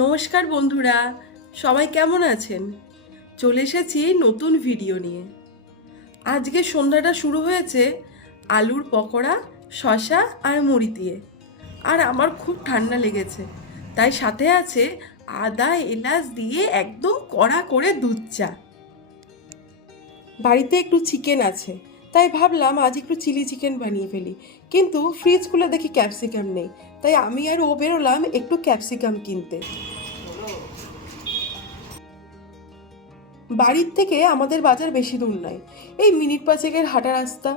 নমস্কার বন্ধুরা, সবাই কেমন আছেন? চলে এসেছি নতুন ভিডিও নিয়ে। আজকে সন্ধ্যাটা শুরু হয়েছে আলুর পকোড়া, শসা আর মুড়ি দিয়ে। আর আমার খুব ঠান্ডা লেগেছে, তাই সাথে আছে আদা এলাচ দিয়ে একদম কড়া করে দুধ চা। বাড়িতে একটু চিকেন আছে, তাই ভাবলাম আজ একটু চিলি চিকেন বানিয়ে ফেলি। কিন্তু ফ্রিজ খুলে দেখি ক্যাপসিকাম নেই, তাই আমি আর ও বেরোলাম একটু ক্যাপসিকাম কিনতে। বাড়ির থেকে আমাদের বাজার বেশি দূর নয়, এই মিনিট পাঁচেকের হাঁটা রাস্তা।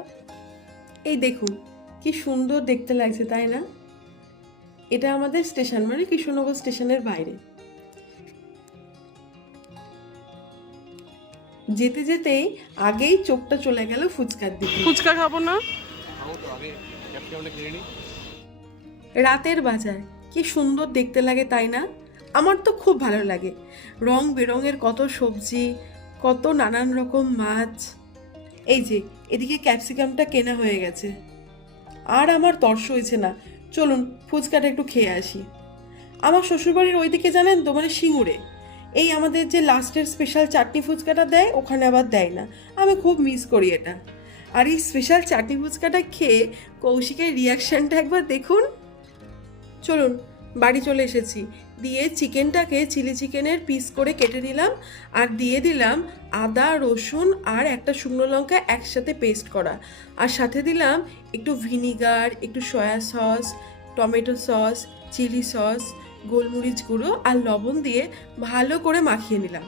এই দেখুন কি সুন্দর দেখতে লাগছে, তাই না? এটা আমাদের স্টেশন, মানে কৃষ্ণনগর স্টেশনের বাইরে। যেতে যেতেই আগেই চোখটা চলে গেল ফুচকার দিকে। ফুচকা খাবো না। রাতের বাজার কি সুন্দর দেখতে লাগে, তাই না? আমার তো খুব ভালো লাগে। রং বেরঙের কত সবজি, কত নানান রকম মাছ। এই যে এদিকে ক্যাপসিকামটা কেনা হয়ে গেছে, আর আমার তর্স হয়েছে না। চলুন ফুচকাটা একটু খেয়ে আসি। আমার শ্বশুরবাড়ির ওইদিকে জানেন তো, মানে সিঙ্গুরে, এই আমাদের যে লাস্টের স্পেশাল চাটনি ফুচকাটা দেয়, ওখানে আবার দেয় না। আমি খুব মিস করি এটা। আর এই স্পেশাল চাটনি ফুচকাটা খেয়ে কৌশিকের রিয়াকশানটা একবার দেখুন। চলুন, বাড়ি চলে এসেছি। দিয়ে চিকেনটাকে চিলি চিকেনের পিস করে কেটে নিলাম, আর দিয়ে দিলাম আদা রসুন আর একটা শুকনো লঙ্কা একসাথে পেস্ট করা। আর সাথে দিলাম একটু ভিনিগার, একটু soya sauce, tomato sauce, chilli sauce, গোলমরিচ গুঁড়ো আর লবণ দিয়ে ভালো করে মাখিয়ে নিলাম।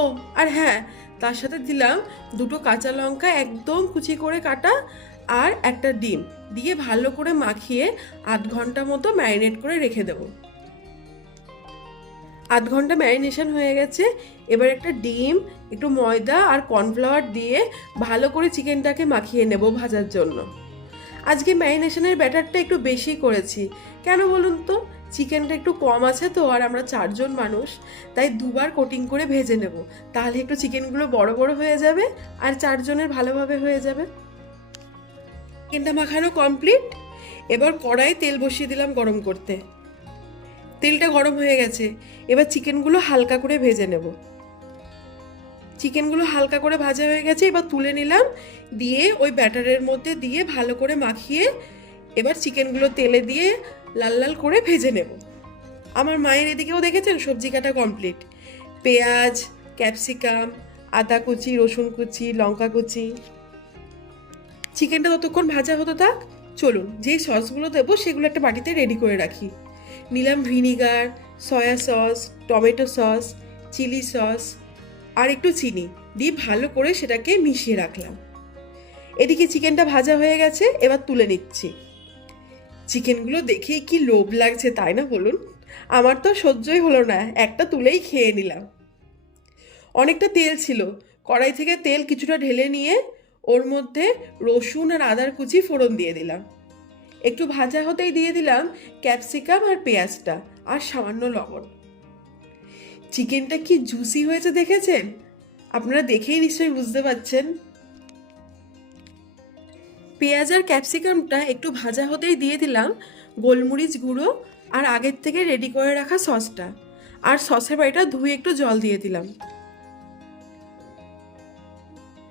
ও আর হ্যাঁ, তার সাথে দিলাম দুটো কাঁচা লঙ্কা একদম কুচি করে কাটা, আর একটা ডিম দিয়ে ভালো করে মাখিয়ে আধ ঘন্টা মতো ম্যারিনেট করে রেখে দেব। আধ ঘন্টা ম্যারিনেশন হয়ে গেছে। এবার একটা ডিম, একটু ময়দা আর কর্নফ্লাওয়ার দিয়ে ভালো করে চিকেনটাকে মাখিয়ে নেব ভাজার জন্য। আজকে ম্যারিনেশনের ব্যাটারটা একটু বেশি করেছি। কেন বলুন তো? চিকেনটা একটু কম আছে তো, আর আমরা 4 জন মানুষ, তাই দুবার কোটিং করে ভেজে নেব। তাহলে একটু চিকেনগুলো বড় বড় হয়ে যাবে আর 4 জনের ভালোভাবে হয়ে যাবে। চিকেনটা মাখানো কমপ্লিট। এবার কড়াই তেল বসিয়ে দিলাম গরম করতে। তেলটা গরম হয়ে গেছে, এবার চিকেনগুলো হালকা করে ভেজে নেব। চিকেনগুলো হালকা করে ভাজা হয়ে গেছে, এবার তুলে নিলাম। দিয়ে ওই ব্যাটারের মধ্যে দিয়ে ভালো করে মাখিয়ে এবার চিকেনগুলো তেলে দিয়ে লাল লাল করে ভেজে নেব। আমার মায়ের এদিকেও দেখেছেন সবজি কাটা কমপ্লিট। পেঁয়াজ, ক্যাপসিকাম, আদা কুচি, রসুন কুচি, লঙ্কা কুচি। চিকেনটা ততক্ষণ ভাজা হতে থাক। চলুন, যেই সসগুলো দেবো সেগুলো একটা বাটিতে রেডি করে রাখি। নিলাম vinegar, soya sauce, tomato sauce, chilli sauce আর একটু চিনি দিয়ে ভালো করে সেটাকে মিশিয়ে রাখলাম। এদিকে চিকেনটা ভাজা হয়ে গেছে, এবার তুলে নিচ্ছি। চিকেনগুলো দেখেই কি লোভ লাগছে, তাই না বলুন? আমার তো সহ্যই হলো না, একটা তুলেই খেয়ে নিলাম। অনেকটা তেল ছিল, কড়াই থেকে তেল কিছুটা ঢেলে নিয়ে ওর মধ্যে রসুন আর আদার কুচি ফোড়ন দিয়ে দিলাম। একটু ভাজা হতেই দিয়ে দিলাম ক্যাপসিকাম আর পেঁয়াজটা, আর সামান্য লবণ। চিকেনটা কি জুসি হয়েছে দেখেছেন? আপনারা দেখেই নিশ্চয়ই বুঝতে পারছেন। পেঁয়াজ আর ক্যাপসিকামটা একটু ভাজা হতেই দিয়ে দিলাম গোলমরিচ গুঁড়ো আর আগের থেকে রেডি করে রাখা সসটা, আর সসের বাটিটা ধুয়ে একটু জল দিয়ে দিলাম।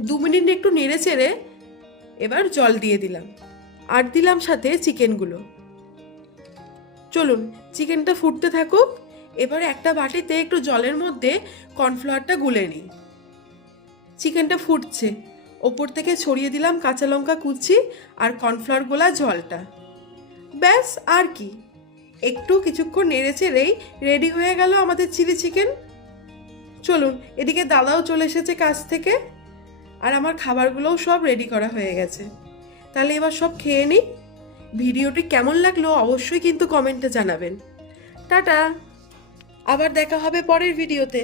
2 মিনিট একটু নেড়ে চেড়ে এবার জল দিয়ে দিলাম, আর দিলাম সাথে চিকেনগুলো। চলুন চিকেনটা ফুটতে থাকুক। এবার একটা বাটিতে একটু জলের মধ্যে কর্নফ্লাওয়ারটা গুলে নিই। চিকেনটা ফুটছে, ওপর থেকে ছড়িয়ে দিলাম কাঁচা লঙ্কা কুচি আর কর্নফ্লাওয়ার গোলা জলটা। ব্যাস, আর কি, একটু কিছুক্ষণ নেড়ে চেড়েই রেডি হয়ে গেল আমাদের চিলি চিকেন। চলুন, এদিকে দাদাও চলে এসেছে কাজ থেকে, আর আমার খাবারগুলোও সব রেডি করা হয়ে গেছে। তাহলে এবার সব খেয়ে নিই। ভিডিওটি কেমন লাগলো অবশ্যই কিন্তু কমেন্টে জানাবেন। টাটা, আবার দেখা হবে পরের ভিডিওতে।